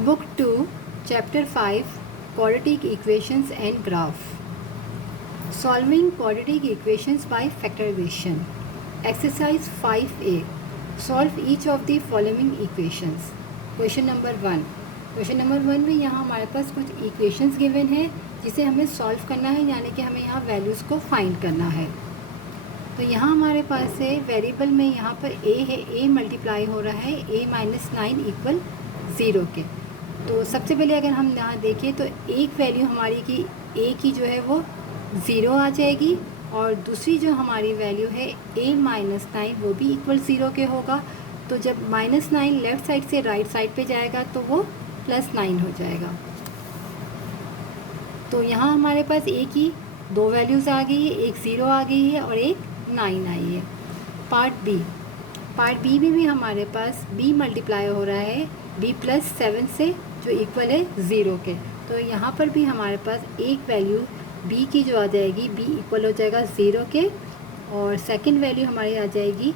Book 2, Chapter 5, Quadratic Equations and Graph. Solving quadratic equations by factorization. Exercise 5a. Solve each of the following equations. Question number 1. Question number 1 में यहाँ हमारे पास कुछ equations given है जिसे हमें solve करना है, यानी कि हमें यहाँ वैल्यूज़ को फाइंड करना है। तो यहाँ हमारे पास है वेरिएबल में यहाँ पर a है, a मल्टीप्लाई हो रहा है a - 9 इक्वल 0 के। तो सबसे पहले अगर हम यहाँ देखें तो एक वैल्यू हमारी की a की जो है वो 0 आ जाएगी और दूसरी जो हमारी वैल्यू है a - 9 वो भी इक्वल 0 के होगा। तो जब -9 लेफ़्ट साइड से राइट साइड पे जाएगा तो वो +9 हो जाएगा। तो यहाँ हमारे पास a की दो वैल्यूज़ आ गई है, एक 0 आ गई है और एक 9 आई है। पार्ट बी में भी हमारे पास b मल्टीप्लाई हो रहा है b + 7 से जो इक्वल है 0 के। तो यहाँ पर भी हमारे पास एक वैल्यू b की जो आ जाएगी b इक्वल हो जाएगा 0 के, और सेकंड वैल्यू हमारी आ जाएगी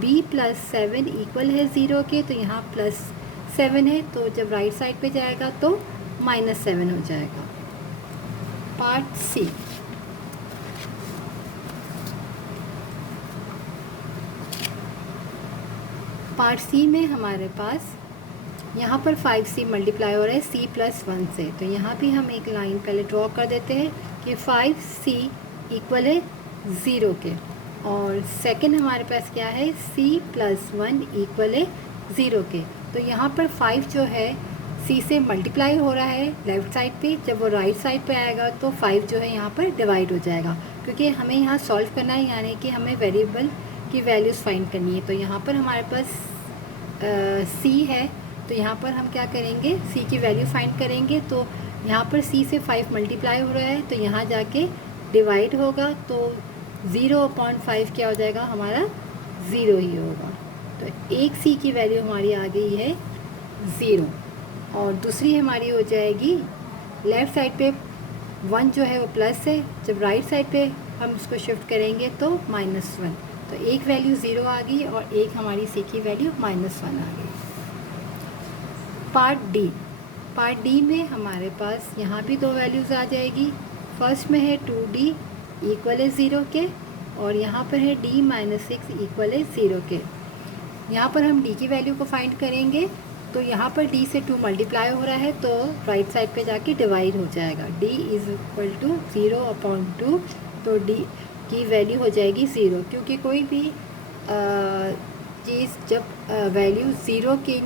b + 7 इक्वल है 0 के। तो यहाँ +7 है, तो जब राइट साइड पे जाएगा तो -7 हो जाएगा। पार्ट सी। पार्ट सी में हमारे पास यहाँ पर 5c मल्टीप्लाई हो रहा है c + 1 से। तो यहाँ भी हम एक लाइन पहले ड्रॉ कर देते हैं कि 5c इक्वल है 0 के, और सेकंड हमारे पास क्या है c + 1 इक्वल है 0 के। तो यहाँ पर 5 जो है c से मल्टीप्लाई हो रहा है लेफ़्ट साइड पे, जब वो राइट साइड पे आएगा तो 5 जो है यहाँ पर डिवाइड हो जाएगा, क्योंकि हमें यहाँ सॉल्व करना है, यानी कि हमें वेरिएबल की वैल्यूज़ फाइंड करनी है। तो यहाँ पर हमारे पास c है, तो यहाँ पर हम क्या करेंगे c की वैल्यू फाइंड करेंगे। तो यहाँ पर c से 5 मल्टीप्लाई हो रहा है, तो यहाँ जाके डिवाइड होगा, तो 0/5 क्या हो जाएगा हमारा 0 ही होगा। तो एक c की वैल्यू हमारी आ गई है 0, और दूसरी हमारी हो जाएगी लेफ़्ट साइड पे 1 जो है वो प्लस है, जब राइट साइड पे हम उसको शिफ्ट करेंगे तो -1। तो एक वैल्यू 0 आ गई और एक हमारी c की वैल्यू -1 आ गई। पार्ट डी में हमारे पास यहाँ भी दो वैल्यूज़ आ जाएगी। फर्स्ट में है 2d इक्वल है 0 के, और यहाँ पर है d - 6 इक्वल है 0 के। यहाँ पर हम d की वैल्यू को फाइंड करेंगे। तो यहाँ पर d से 2 मल्टीप्लाई हो रहा है, तो राइट साइड पे जाके डिवाइड हो जाएगा, d = 0/2। तो d की वैल्यू हो जाएगी 0, क्योंकि कोई भी चीज़ जब वैल्यू 0 की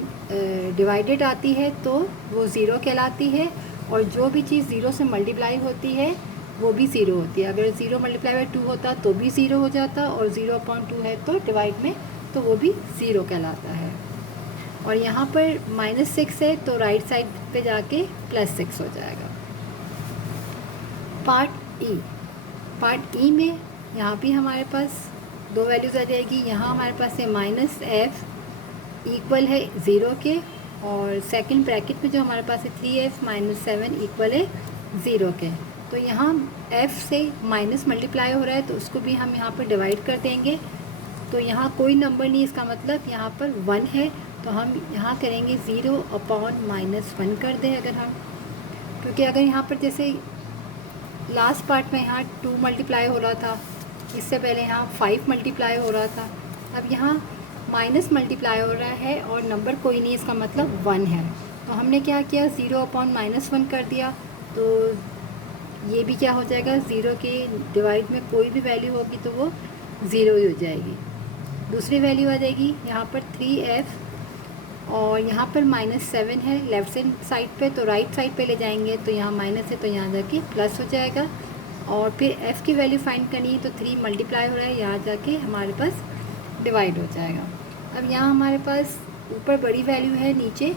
डिवाइडेड आती है तो वो 0 कहलाती है, और जो भी चीज़ 0 से मल्टीप्लाई होती है वो भी 0 होती है। अगर 0 × 2 होता तो भी 0 हो जाता, और 0/2 है तो डिवाइड में तो वो भी 0 कहलाता है। और यहाँ पर -6 है, तो राइट साइड पे जाके +6 हो जाएगा। पार्ट ई में यहाँ भी हमारे पास दो वैल्यूज़ आ जाएगी। यहाँ हमारे पास है -f इक्वल है 0 के, और सेकंड ब्रैकेट में जो हमारे पास है 3f - 7 इक्वल है 0 के। तो यहाँ f से माइनस मल्टीप्लाई हो रहा है, तो उसको भी हम यहाँ पर डिवाइड कर देंगे। तो यहाँ कोई नंबर नहीं, इसका मतलब यहाँ पर 1 है, तो हम यहाँ करेंगे 0/-1 कर दें अगर हम, क्योंकि अगर यहाँ पर जैसे लास्ट पार्ट में यहाँ 2 मल्टीप्लाई हो रहा था, इससे पहले यहाँ 5 मल्टीप्लाई हो रहा था, अब यहाँ माइनस मल्टीप्लाई हो रहा है और नंबर कोई नहीं, इसका मतलब 1 है। तो हमने क्या किया 0/-1 कर दिया, तो ये भी क्या हो जाएगा 0 के डिवाइड में कोई भी वैल्यू होगी तो वो 0 ही हो जाएगी। दूसरी वैल्यू आ जाएगी यहाँ पर 3f, और यहाँ पर -7 है लेफ़्ट साइड पे, तो राइट साइड पे ले जाएंगे तो यहाँ माइनस है, तो यहाँ जाके प्लस हो जाएगा। और फिर f की वैल्यू फाइंड करनी है, तो 3 मल्टीप्लाई हो रहा है, यहाँ जाके हमारे पास डिवाइड हो जाएगा। अब यहाँ हमारे पास ऊपर बड़ी वैल्यू है, नीचे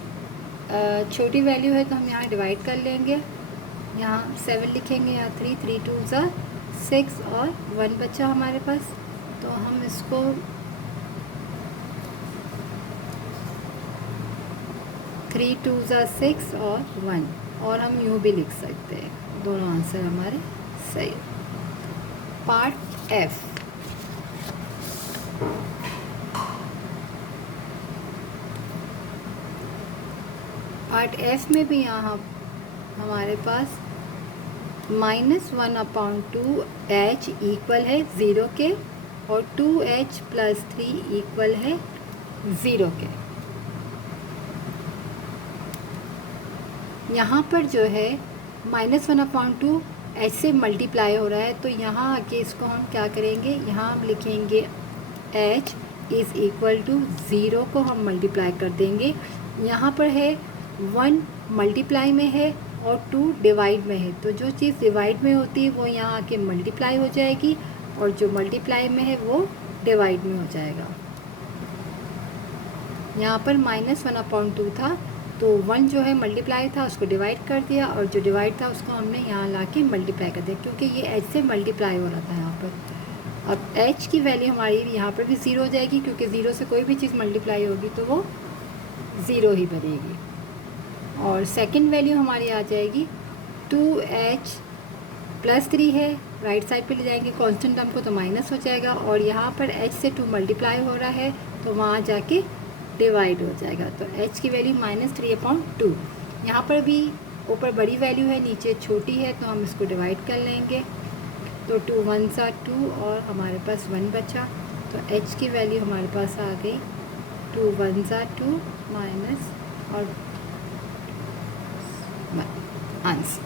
छोटी वैल्यू है, तो हम यहाँ डिवाइड कर लेंगे। यहाँ 7 लिखेंगे, यहाँ 3 3 2 6 और 1 बचा हमारे पास। तो हम इसको 3 2 6 और 1, और हम यूँ भी लिख सकते हैं, दोनों आंसर हमारे सही। Part F. पार्ट एफ में भी यहाँ हमारे पास -1/2h इक्वल है 0 के और 2h + 3 इक्वल है 0 के। यहाँ पर जो है -1/2 h से मल्टीप्लाई हो रहा है, तो यहाँ आके इसको हम क्या करेंगे, यहाँ हम लिखेंगे h इज़ इक्वल टू 0 को हम मल्टीप्लाई कर देंगे। यहाँ पर है 1 मल्टीप्लाई में है और 2 डिवाइड में है, तो जो चीज़ डिवाइड में होती है वो यहाँ आके मल्टीप्लाई हो जाएगी और जो मल्टीप्लाई में है वो डिवाइड में हो जाएगा। यहाँ पर -1/2 था, तो 1 जो है मल्टीप्लाई था उसको डिवाइड कर दिया और जो डिवाइड था उसको हमने यहाँ ला के मल्टीप्लाई कर दिया, क्योंकि ये h से मल्टीप्लाई हो रहा था यहाँ पर। अब h की वैल्यू हमारी यहाँ पर भी 0 हो जाएगी, क्योंकि 0 से कोई भी चीज़ मल्टीप्लाई होगी तो वो 0 ही बनेगी। और सेकंड वैल्यू हमारी आ जाएगी 2h + 3 है, राइट साइड पे ले जाएंगे कांस्टेंट टर्म को तो माइनस हो जाएगा, और यहाँ पर h से 2 मल्टीप्लाई हो रहा है तो वहाँ जाके डिवाइड हो जाएगा, तो h की वैल्यू -3/2। यहाँ पर भी ऊपर बड़ी वैल्यू है, नीचे छोटी है, तो हम इसको डिवाइड कर लेंगे, तो 2 1 2 और हमारे पास 1 बचा, तो h की वैल्यू हमारे पास आ गई 2 1 2 माइनस और 1 आंसर।